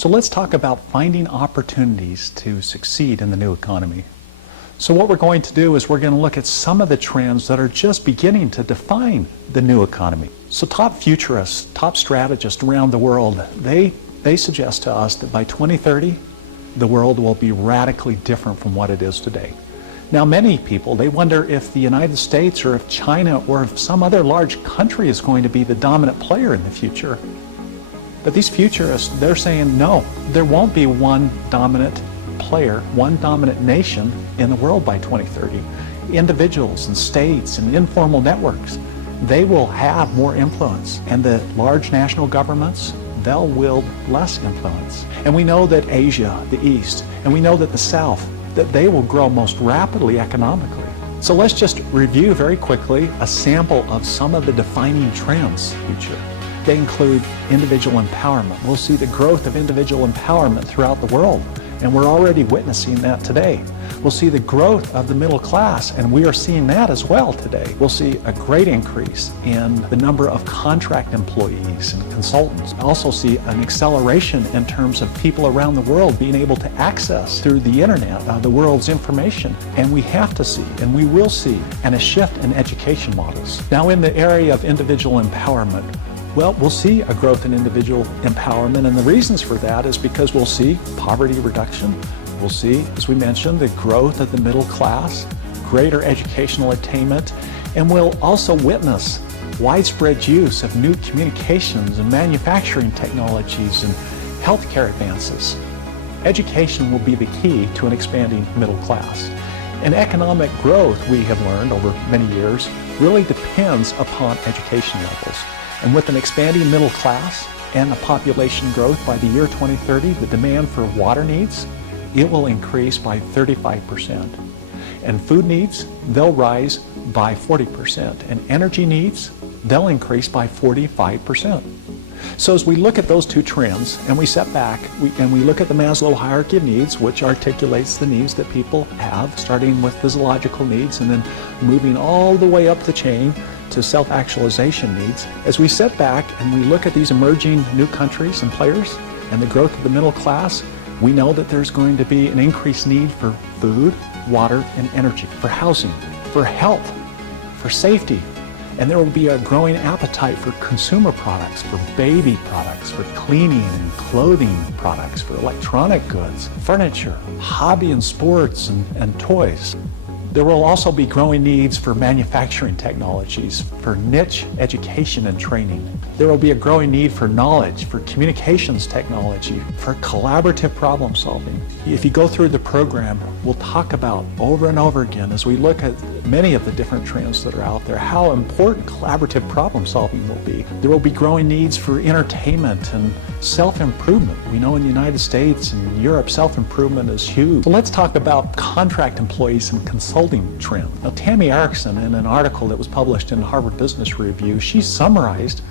So let's talk about finding opportunities to succeed in the new economy. So what we're going to do is we're going to look at some of the trends that are just beginning to define the new economy. So top futurists, top strategists around the world, they suggest to us that by 2030, the world will be radically different from what it is today. Now many people, they wonder if the United States or if China or if some other large country is going to be the dominant player in the future. But these futurists, they're saying no, there won't be one dominant player, one dominant nation in the world by 2030. Individuals and states and informal networks, they will have more influence, and the large national governments, they'll wield less influence. And we know that Asia, the East, and we know that the South, that they will grow most rapidly economically. So let's just review very quickly a sample of some of the defining trends in the future. They include individual empowerment. We'll see the growth of individual empowerment throughout the world, and we're already witnessing that today. We'll see the growth of the middle class, and we are seeing that as well today. We'll see a great increase in the number of contract employees and consultants. We'll also see an acceleration in terms of people around the world being able to access through the internet the world's information. And we have to see, and we will see, a shift in education models. Now in the area of individual empowerment, well, we'll see a growth in individual empowerment, and the reasons for that is because we'll see poverty reduction. We'll see, as we mentioned, the growth of the middle class, greater educational attainment, and we'll also witness widespread use of new communications and manufacturing technologies and healthcare advances. Education will be the key to an expanding middle class. And economic growth, we have learned over many years, really depends upon education levels. And with an expanding middle class and a population growth by the year 2030, the demand for water needs, it will increase by 35%. And food needs, they'll rise by 40%. And energy needs, they'll increase by 45%. So as we look at those two trends and we step back and we look at the Maslow hierarchy of needs, which articulates the needs that people have, starting with physiological needs and then moving all the way up the chain to self-actualization needs. As we step back and we look at these emerging new countries and players and the growth of the middle class, we know that there's going to be an increased need for food, water, and energy, for housing, for health, for safety. And there will be a growing appetite for consumer products, for baby products, for cleaning and clothing products, for electronic goods, furniture, hobby and sports, and toys. There will also be growing needs for manufacturing technologies, for niche education and training. There will be a growing need for knowledge, for communications technology, for collaborative problem solving. If you go through the program, we'll talk about over and over again as we look at many of the different trends that are out there, how important collaborative problem solving will be. There will be growing needs for entertainment and self-improvement. We know in the United States and Europe, self-improvement is huge. So let's talk about contract employees and consulting trend. Now, Tammy Erickson, in an article that was published in Harvard Business Review, she summarized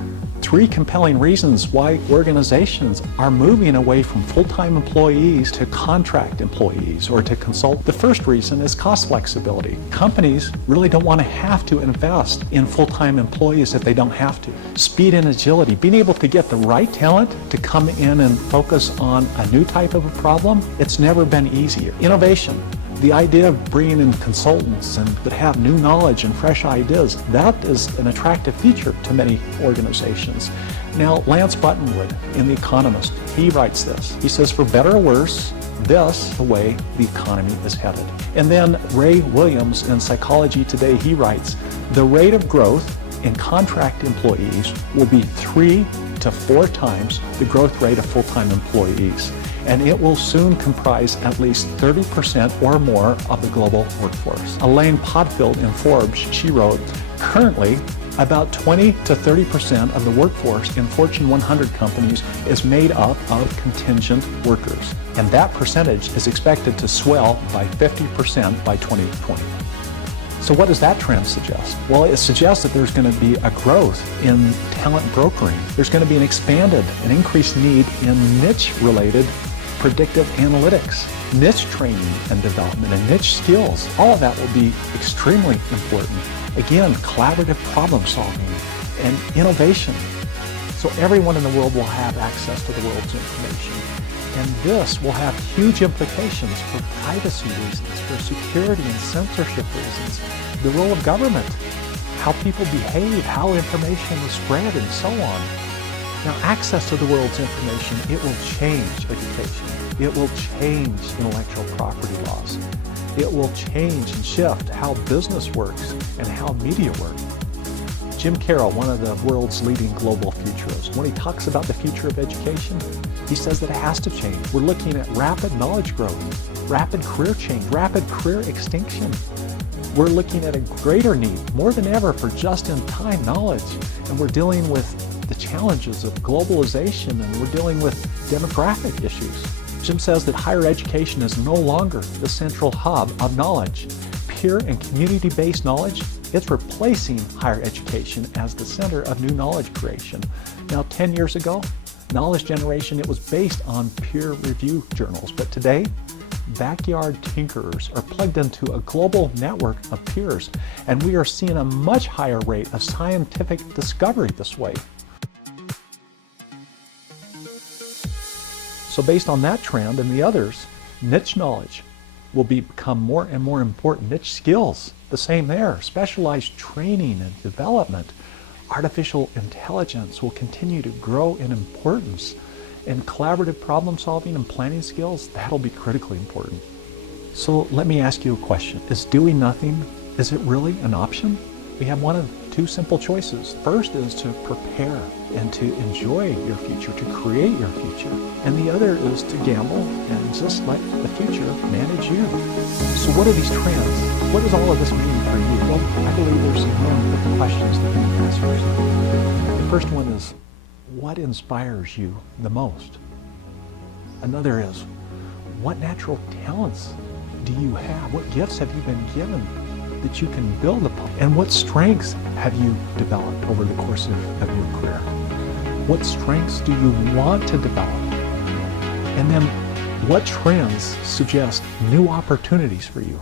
3 compelling reasons why organizations are moving away from full-time employees to contract employees or to consult. The first reason is cost flexibility. Companies really don't want to have to invest in full-time employees if they don't have to. Speed and agility, being able to get the right talent to come in and focus on a new type of a problem, it's never been easier. Innovation. The idea of bringing in consultants and that have new knowledge and fresh ideas, that is an attractive feature to many organizations. Now, Lance Buttonwood in The Economist, he writes this. He says, for better or worse, this is the way the economy is headed. And then Ray Williams in Psychology Today, he writes, the rate of growth in contract employees will be 3 to 4 times the growth rate of full-time employees. And it will soon comprise at least 30% or more of the global workforce. Elaine Podfield in Forbes, she wrote, currently, about 20 to 30% of the workforce in Fortune 100 companies is made up of contingent workers. And that percentage is expected to swell by 50% by 2020. So what does that trend suggest? Well, it suggests that there's going to be a growth in talent brokering. There's going to be an increased need in niche-related predictive analytics, niche training and development, and niche skills. All of that will be extremely important. Again, collaborative problem solving and innovation. So everyone in the world will have access to the world's information. And this will have huge implications for privacy reasons, for security and censorship reasons, the role of government, how people behave, how information is spread, and so on. Now, access to the world's information, it will change education. It will change intellectual property laws. It will change and shift how business works and how media work. Jim Carroll, one of the world's leading global futurists, when he talks about the future of education, he says that it has to change. We're looking at rapid knowledge growth, rapid career change, rapid career extinction. We're looking at a greater need, more than ever, for just-in-time knowledge. And we're dealing with the challenges of globalization, and we're dealing with demographic issues. Jim says that higher education is no longer the central hub of knowledge. Peer and community-based knowledge, it's replacing higher education as the center of new knowledge creation. Now, 10 years ago, knowledge generation, it was based on peer review journals, but today, backyard tinkerers are plugged into a global network of peers, and we are seeing a much higher rate of scientific discovery this way. So based on that trend and the others, niche knowledge will become more and more important. Niche skills, the same there. Specialized training and development. Artificial intelligence will continue to grow in importance. And collaborative problem solving and planning skills, that'll be critically important. So let me ask you a question. Is doing nothing, is it really an option? We have one of two simple choices. First is to prepare and to enjoy your future, to create your future. And the other is to gamble and just let the future manage you. So what are these trends? What does all of this mean for you? Well, I believe there's some really important questions that we need to ask first. The first one is, what inspires you the most? Another is, what natural talents do you have? What gifts have you been given that you can build upon? And what strengths have you developed over the course of your career? What strengths do you want to develop? And then what trends suggest new opportunities for you?